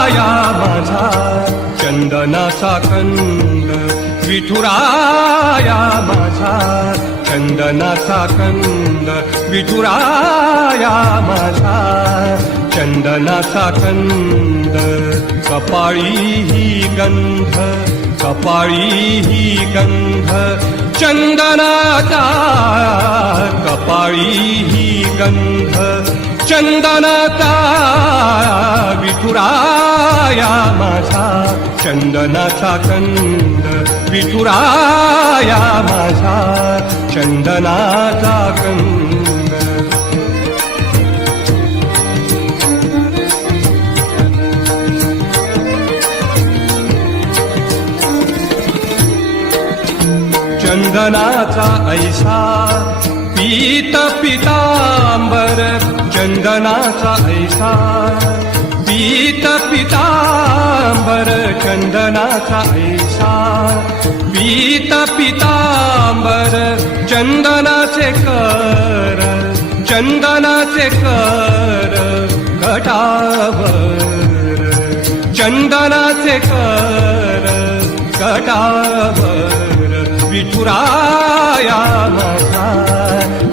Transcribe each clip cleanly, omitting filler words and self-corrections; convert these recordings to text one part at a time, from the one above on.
माझा चंदनाचा कंद, विठुराया माझा चंदनाचा कंद, विठुराया माझा चंदनाचा कंद. कपाळी ही गंध, कपाळी ही गंध चंदनाचा, कपाळी ही गंध चंदनाचा, विठुराया माझा चंदनाचा कंद, विठुराया माझा चंदनाचा कंद. चंदनाचा ऐसा पीत पितांबर, चंदनाचा ऐसा पीत पितांबर, चंदनाचा ऐसा पीत पितांबर. चंदनाचे कर, चंदनाचे कर कटावर, चंदनाचे कर कटावर. विठुराया माझा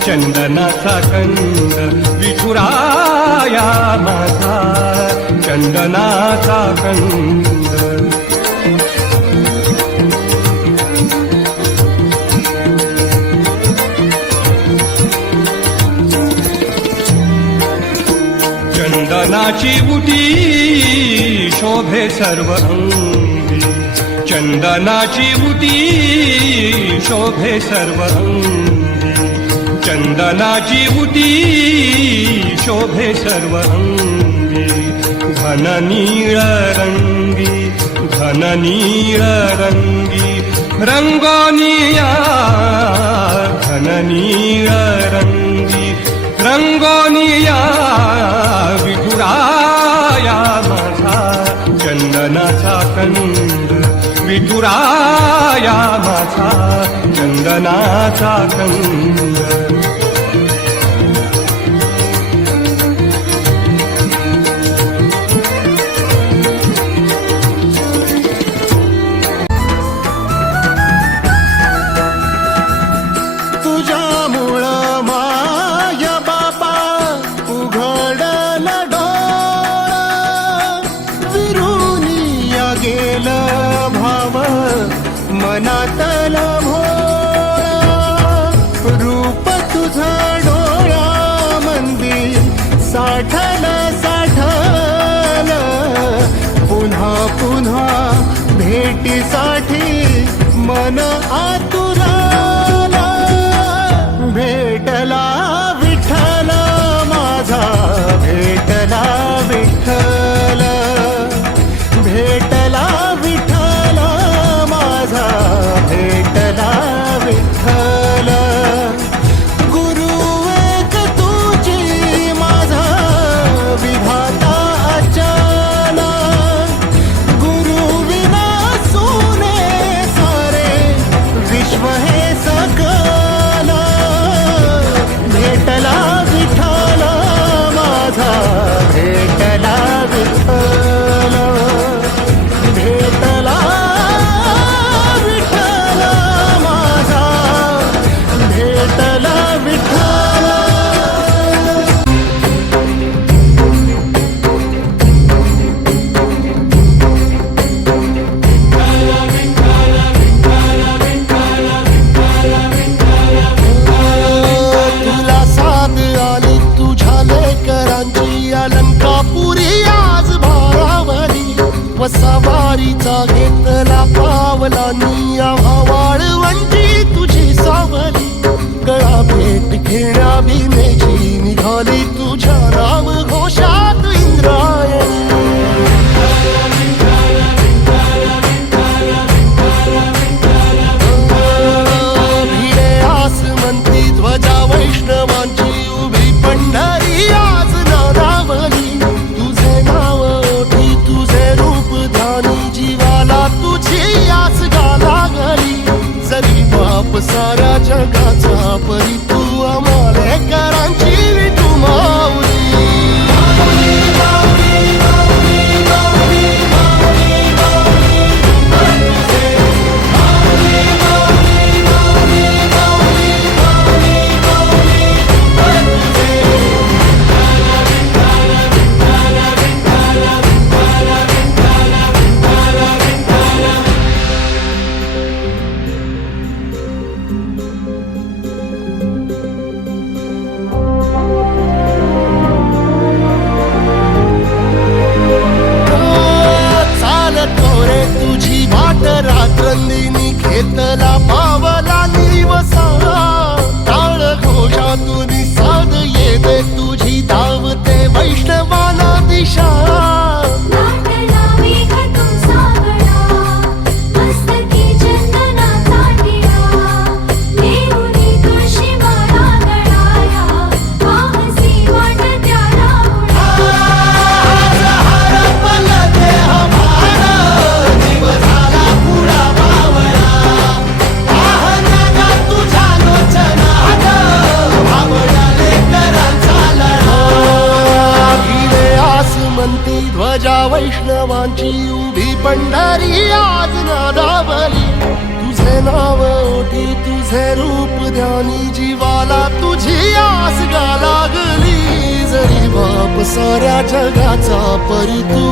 चंदनाचा कंद, विठुराया माझा चंदनाचा कंद. चंदनाची उटी शोभे सर्व अंगी, चंदनाची उटी शोभे सर्व अंगी, चंदनाची उटी शोभे सर्व अंगी. घन नीळ रंगी, घन नीळ रंगी रंगोनिया, घन नीळ रंगी रंगोनिया. विठुराया माझा चंदनाचा कंद, विठुराया माझा चंदनाचा कंद. तुझ्यामुळं माया बाबा उघडलं डोळं, विरुनिया गेलं भाव मनातलं भोळं. रूप तुझं डोळ्यामंदी साठलं साठलं, पुन्हा पुन्हा भेटीसाठी मन आतुरलं. भेटला विठ्ठल माझा, भेटला विठ्ठल, भेटला विठ्ठल माझा, भेटला विठ्ठल. गुरु एक तुझी माझा विधाता अचल, गुरु विना सोने सारे विश्व हे सकल. भेटला विठ्ठल माझा, भेटला विठ्ठल, भेटला विठ्ठल माझा, भेटला विठ्ठल. तुला साथ आली तुझ्या लेकरांची, अलंकापुरी आज भारावरी. वसावारीचा घेतला पावलांनी आम्हा वाळवंटी तुझी सावली. गळा भेट घेण्या भीमेची निघाली तुझ्या राम घोषात इंद्रायणी. भिडे आसमंती ध्वजा वैष्णवांची उभी पंढरी आज नादावली. तुझे नाव ओठी तुझे रूप ध्यानी, जीवाला तुझी आस गा लागली. ध्वजा वैष्णवांची उभी पंढरी आज नादावली तुझे नाव ओठी तुझे रूप ध्यानी जीवाला तुझी आस गा लागली जरी बाप साऱ्या जगाचा परी तू